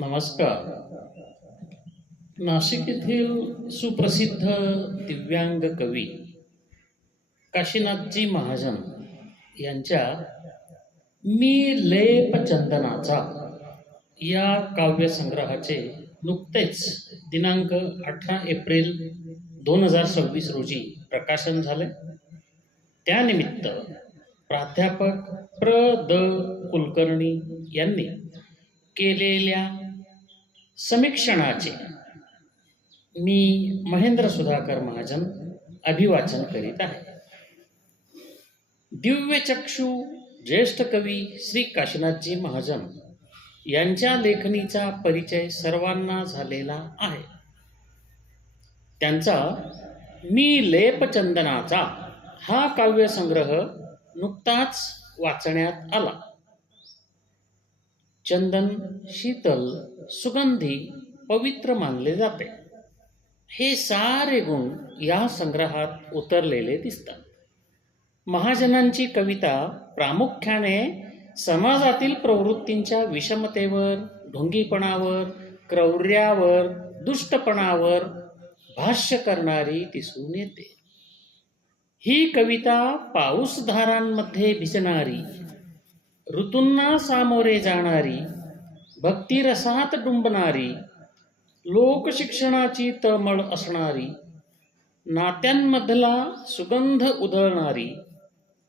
नमस्कार. नाशिक येथील सुप्रसिद्ध दिव्यांग कवी काशीनाथजी महाजन यांच्या मी लेप चंदनाचा या काव्यसंग्रहाचे नुकतेच दिनांक 18 एप्रिल 2026 रोजी प्रकाशन झाले. त्यानिमित्त प्राध्यापक द कुलकर्णी यांनी केलेल्या समीक्षणाचे मी महेंद्र सुधाकर महाजन अभिवाचन करीत आहे. दिव्यचक्षू ज्येष्ठ कवी श्री काशीनाथजी महाजन यांच्या लेखणीचा परिचय सर्वांना झालेला आहे. त्यांचा मी लेप चंदनाचा हा काव्यसंग्रह नुकताच वाचण्यात आला. चंदन शीतल, सुगंधी, पवित्र मानले जाते. हे सारे गुण या संग्रहात उतरलेले दिसतात. महाजनांची कविता प्रामुख्याने समाजातील प्रवृत्तींच्या विषमतेवर, ढोंगीपणावर, क्रौर्यावर, दुष्टपणावर भाष्य करणारी दिसून येते. ही कविता पाऊसधारांमध्ये भिजणारी, ऋतूंना सामोरे जाणारी, भक्तिरसात डुंबणारी, लोकशिक्षणाची तळमळ असणारी, नात्यांमधला सुगंध उधळणारी,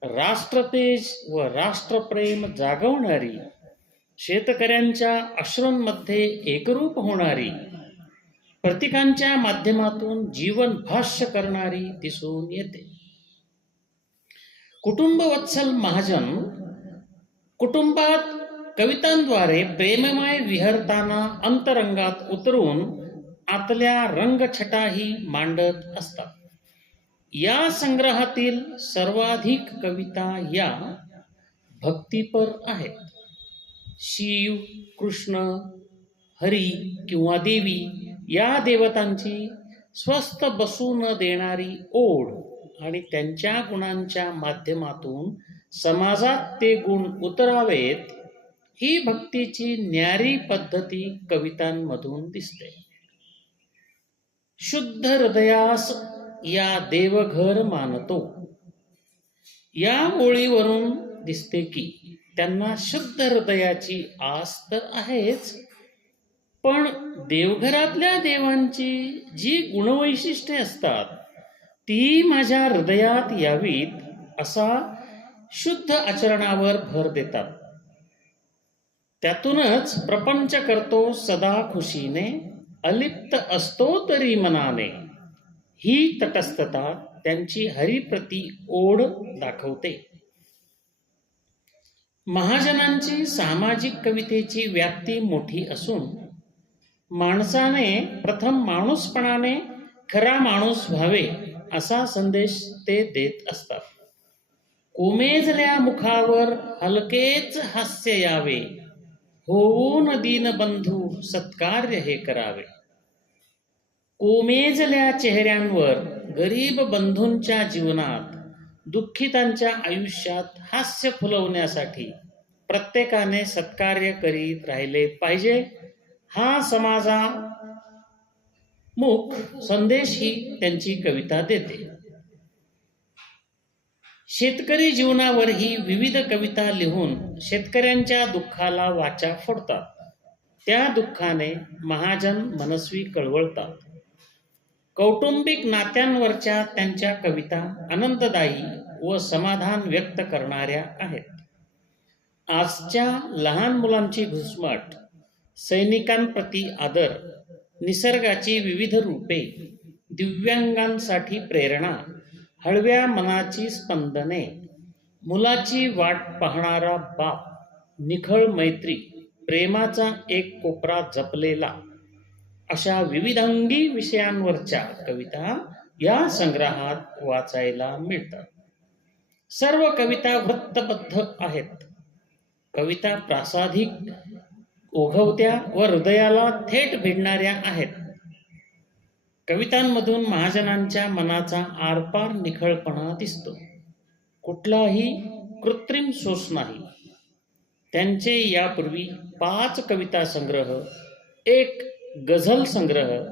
राष्ट्रतेज व राष्ट्रप्रेम जागवणारी, शेतकऱ्यांच्या अश्रूंमध्ये एकरूप होणारी, प्रतीकांच्या माध्यमातून जीवन भाष्य करणारी दिसून येते. कुटुंबवत्सल महाजन कुटुंबात कवितांद्वारे प्रेममय विहरताना अंतरंगात उतरून आतल्या रंगछटाही मांडत असतात. या संग्रहातील सर्वाधिक कविता या भक्तिपर आहेत. शिव, कृष्ण, हरी किंवा देवी या देवतांची स्वस्थ बसू न देणारी ओढ आणि त्यांच्या गुणांच्या माध्यमातून समाजात ते गुण उतरावेत ही भक्तीची न्यारी पद्धती कवितांमधून दिसते. शुद्ध हृदयास या देवघर मानतो या ओळीवरून दिसते की त्यांना शुद्ध हृदयाची आस तर आहेच, पण देवघरातल्या देवांची जी गुणवैशिष्ट्ये असतात ती माझ्या हृदयात यावीत असा शुद्ध आचरणावर भर देतात. त्यातूनच प्रपंच करतो सदा खुशीने, अलिप्त असतो तरी मनाने. ही तटस्थता त्यांची हरिप्रती ओढ दाखवते. महाजनांची सामाजिक कवितेची व्याप्ती मोठी असून माणसाने प्रथम माणूसपणाने खरा माणूस व्हावे असा संदेश ते देत असतात. कोमेजल्या मुखावर हलकेच हास्य यावे, होऊन दीनबंधू सत्कार्य हे करावे. कोमेजल्या चेहऱ्यांवर गरीब बंधूंच्या जीवनात, दुःखितांच्या आयुष्यात हास्य फुलवण्यासाठी प्रत्येकाने सत्कार्य करीत राहिले पाहिजे हा समाजामुख संदेश ही त्यांची कविता देते. शेतकरी जीवनावरही विविध कविता लिहून शेतकऱ्यांच्या दुःखाला वाचा फोडतात. त्या दुःखाने महाजन मनस्वी कळवळतात. कौटुंबिक नात्यांवरच्या त्यांच्या कविता आनंददायी व समाधान व्यक्त करणाऱ्या आहेत. आजच्या लहान मुलांची घुसमट, सैनिकांप्रती आदर, निसर्गाची विविध रूपे, दिव्यांगांसाठी प्रेरणा, हळव्या मनाची स्पंदने, मुलाची वाट पाहणारा बाप, निखळ मैत्री, प्रेमाचा एक कोपरा जपलेला अशा विविधांगी विषयांवरच्या कविता या संग्रहात वाचायला मिळतात. सर्व कविता वृत्तबद्ध आहेत. कविता प्रासादिक, ओघवत्या व हृदयाला थेट भिडणाऱ्या आहेत. कवितांमधून महाजनांच्या मनाचा आरपार निखळपणा दिसतो. कुठलाही कृत्रिम सोस नाही. त्यांचे यापूर्वी 5 कविता संग्रह एक गझल संग्रह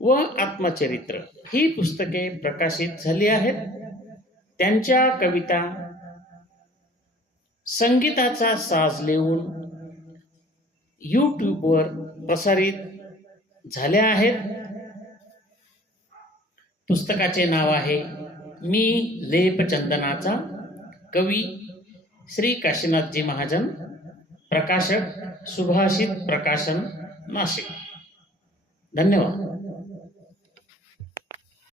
व आत्मचरित्र ही पुस्तके प्रकाशित झाली आहेत. त्यांच्या कविता संगीताचा साज लिहून यूट्यूबवर प्रसारित झाल्या आहेत. पुस्तकाचे नाव आहे मी लेपचंदनाचा. कवी श्री काशीनाथजी महाजन. प्रकाशक सुभाषित प्रकाशन, नाशिक. धन्यवाद.